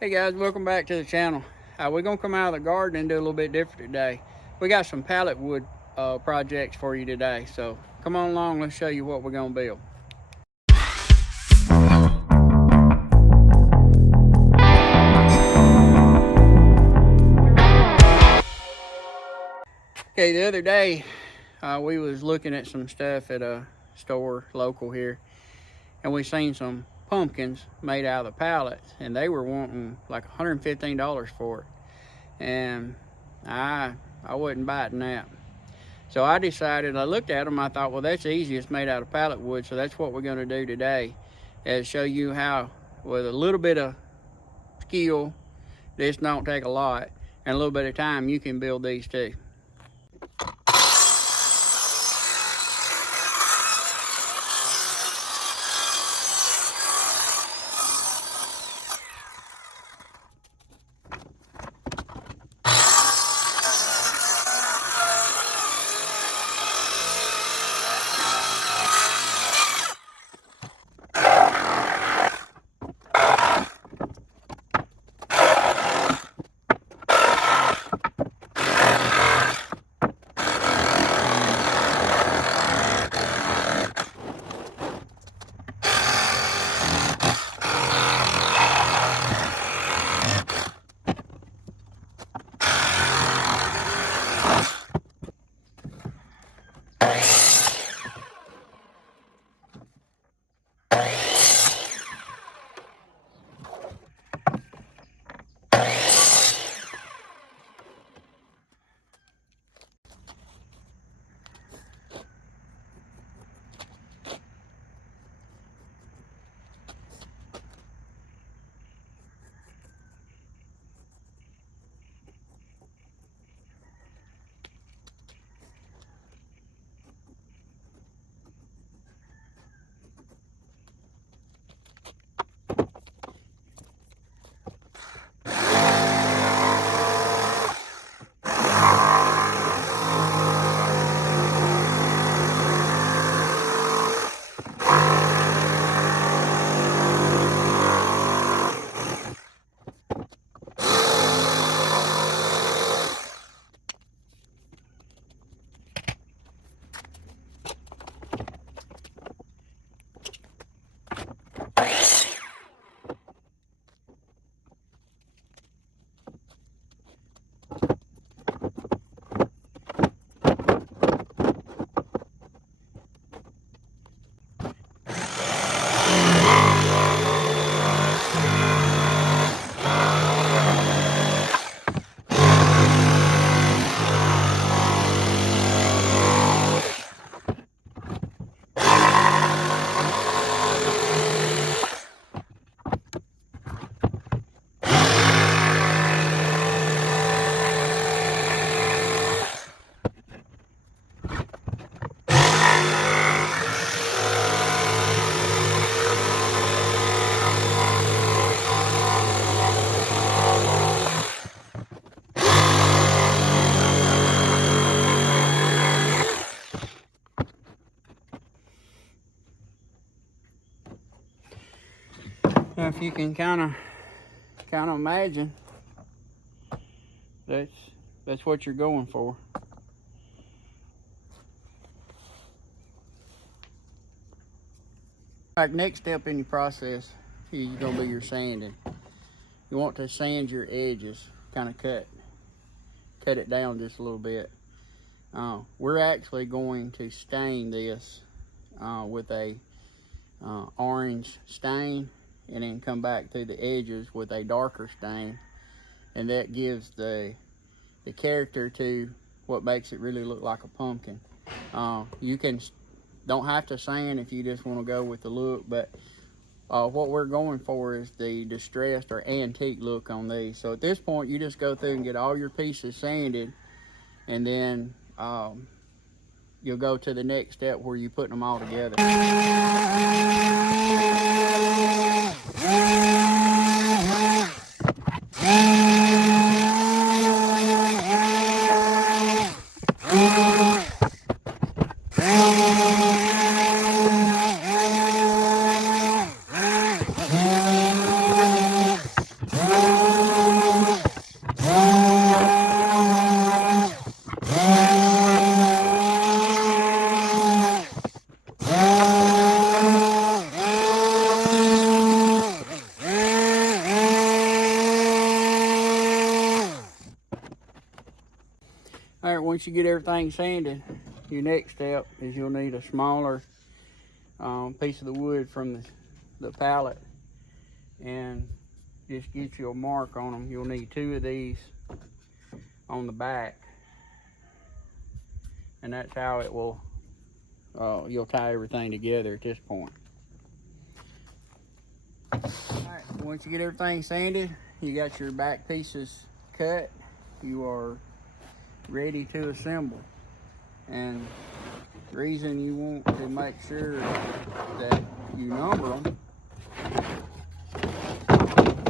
Hey guys, welcome back to the channel. We're going to come out of the garden and do a little bit different today. We got some pallet wood projects for you today. So come on along, let's show you what we're going to build. Okay, the other day we was looking at some stuff at a store local here, and we seen some pumpkins made out of the pallets, and they were wanting like $115 for it. And I wasn't biting that. So I decided, I looked at them, I thought, well, that's easy. It's made out of pallet wood, so that's what we're going to do today, is show you how, with a little bit of skill, this don't take a lot, and a little bit of time, you can build these too. Now, if you can kind of imagine, that's what you're going for. All right, next step in your process is going to be your sanding. You want to sand your edges, kind of cut it down just a little bit. We're actually going to stain this with a orange stain, and then come back through the edges with a darker stain, and that gives the character to what makes it really look like a pumpkin. You don't have to sand if you just want to go with the look, but what we're going for is the distressed or antique look on these. So at this point, you just go through and get all your pieces sanded, and then you'll go to the next step where you put them all together. All right, once you get everything sanded, your next step is you'll need a smaller piece of the wood from the pallet, and just get you a mark on them. You'll need 2 of these on the back, and that's how it will, you'll tie everything together at this point. All right, once you get everything sanded, you got your back pieces cut, you are ready to assemble. And the reason you want to make sure that you number them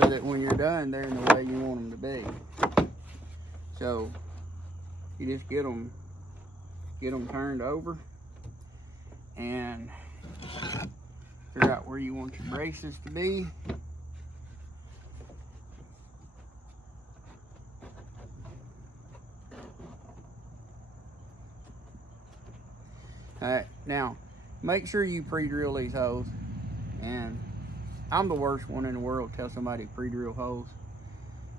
so that when you're done, they're in the way you want them to be. So you just get them turned over and figure out where you want your braces to be. All right, now make sure you pre-drill these holes. And I'm the worst one in the world to tell somebody to pre-drill holes,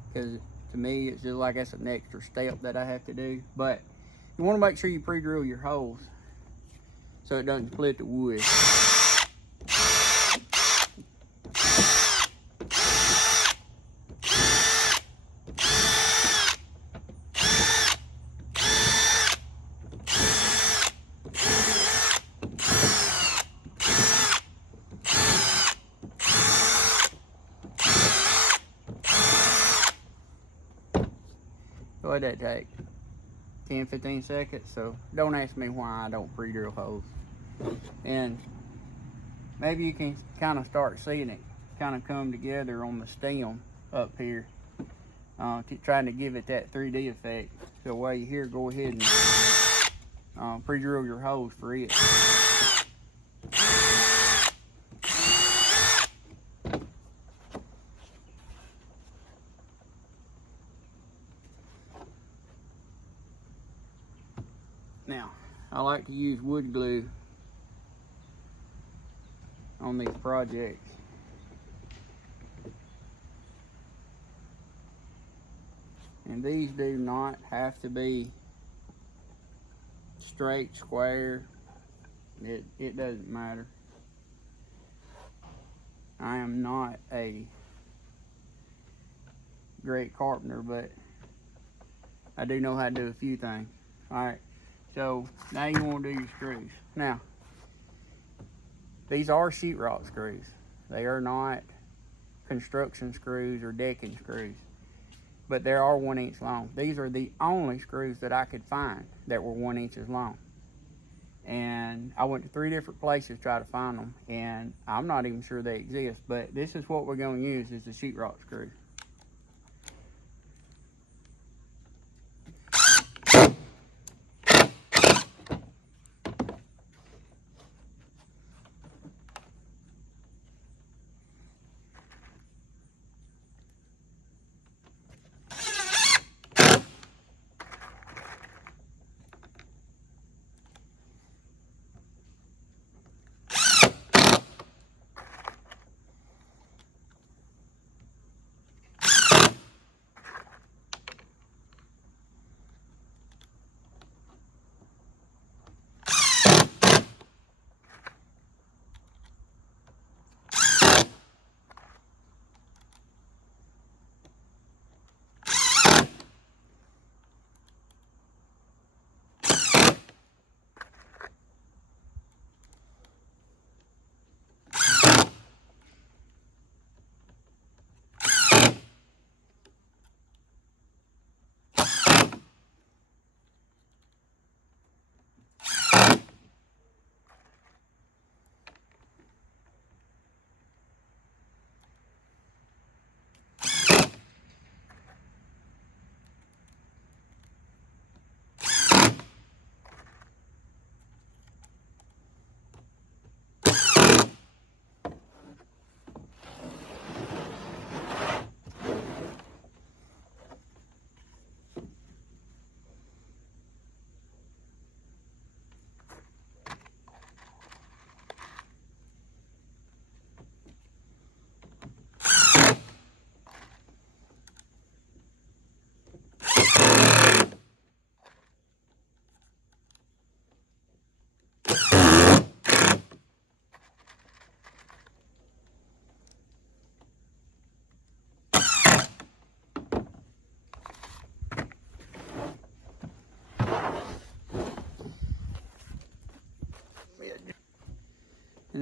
because to me it's just like that's an extra step that I have to do. But you want to make sure you pre-drill your holes so it doesn't split the wood. What did that take? 10-15 seconds. So don't ask me why I don't pre-drill holes. And maybe you can kind of start seeing it kind of come together on the stem up here, trying to give it that 3D effect. So while you're here, go ahead and pre-drill your holes for it. Now, I like to use wood glue on these projects. And these do not have to be straight, square. It doesn't matter. I am not a great carpenter, but I do know how to do a few things. All right. So now you want to do your screws. Now, these are sheetrock screws. They are not construction screws or decking screws, but they are 1 inch long. These are the only screws that I could find that were 1 inch long. And I went to 3 different places to try to find them, and I'm not even sure they exist, but this is what we're going to use, is the sheetrock screw.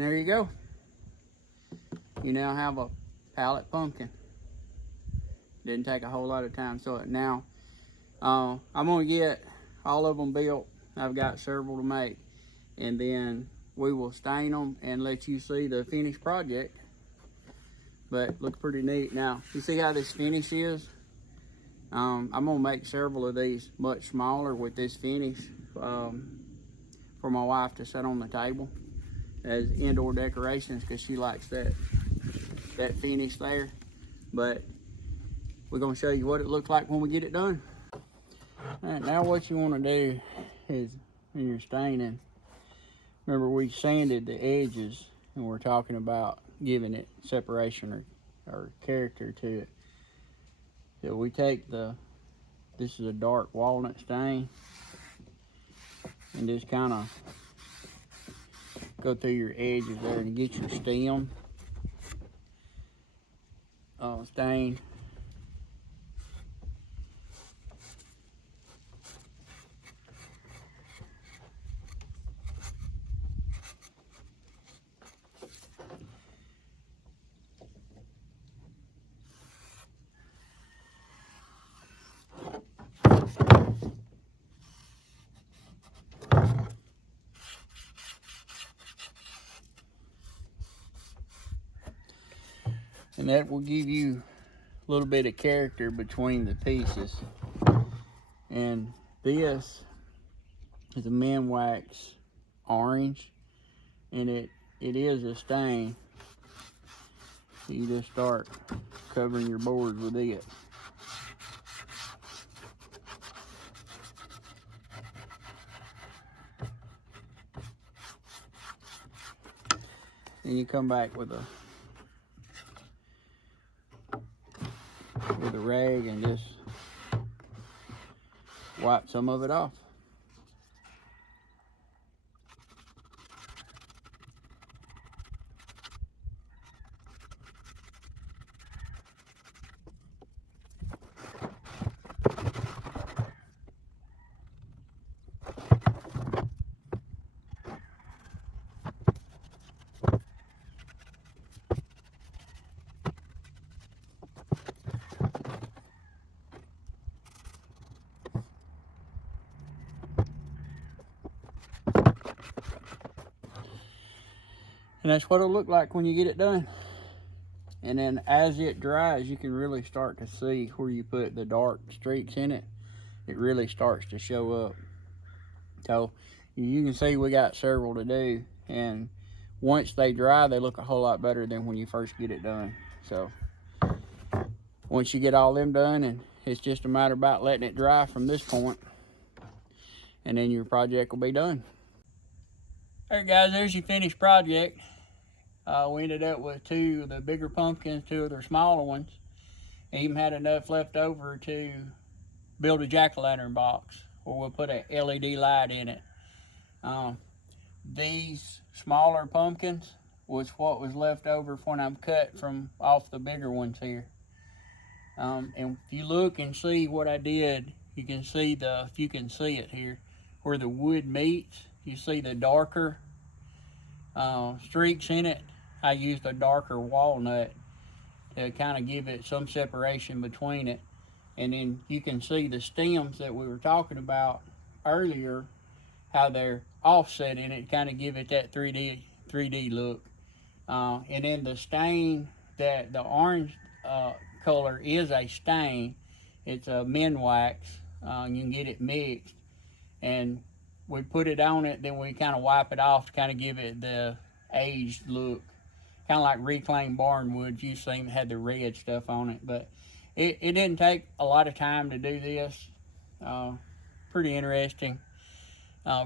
And there you go. You now have a pallet pumpkin. Didn't take a whole lot of time. So now I'm gonna get all of them built. I've got several to make, and then we will stain them and let you see the finished project. But looks pretty neat. Now you see how this finish is. I'm gonna make several of these much smaller with this finish for my wife to set on the table as indoor decorations, because she likes that finish there. But we're gonna show you what it looks like when we get it done. All right, now what you want to do is, when you're staining, remember we sanded the edges, and we're talking about giving it separation or character to it. So we take this is a dark walnut stain, and just kind of go through your edges there and get your stem stained. And that will give you a little bit of character between the pieces. And this is a min wax orange, and it is a stain. So you just start covering your boards with it. Then you come back with a rag and just wipe some of it off. And that's what it'll look like when you get it done. And then as it dries, you can really start to see where you put the dark streaks in it. It really starts to show up. So you can see we got several to do. And once they dry, they look a whole lot better than when you first get it done. So once you get all them done, and it's just a matter about letting it dry from this point, and then your project will be done. All right, guys, there's your finished project. We ended up with 2 of the bigger pumpkins, 2 of their smaller ones. And even had enough left over to build a jack-o'-lantern box, or we'll put a LED light in it. These smaller pumpkins was what was left over when I'm cut from off the bigger ones here. And if you look and see what I did, you can see if you can see it here, where the wood meets, you see the darker streaks in it. I used a darker walnut to kind of give it some separation between it. And then you can see the stems that we were talking about earlier, how they're offset in it, kind of give it that 3D look. And then the stain, that the orange color is a stain. It's a min wax. You can get it mixed, and we put it on it, then we kind of wipe it off to kind of give it the aged look, kind of like reclaimed barnwood you've seen had the red stuff on it. But it didn't take a lot of time to do this. Pretty interesting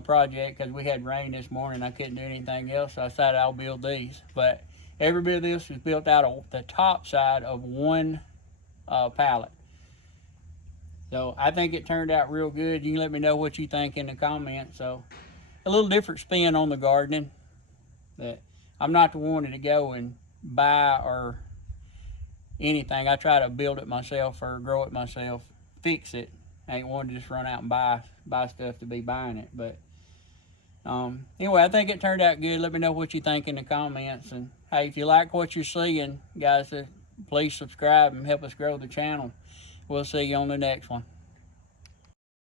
project, because we had rain this morning. I couldn't do anything else, so I decided I'll build these. But every bit of this was built out of the top side of one pallet. So I think it turned out real good. You can let me know what you think in the comments. So a little different spin on the gardening. But I'm not the one to go and buy or anything. I try to build it myself or grow it myself, fix it. I ain't one to just run out and buy stuff to be buying it. But Anyway, I think it turned out good. Let me know what you think in the comments. And hey, if you like what you're seeing, guys, please subscribe and help us grow the channel. We'll see you on the next one.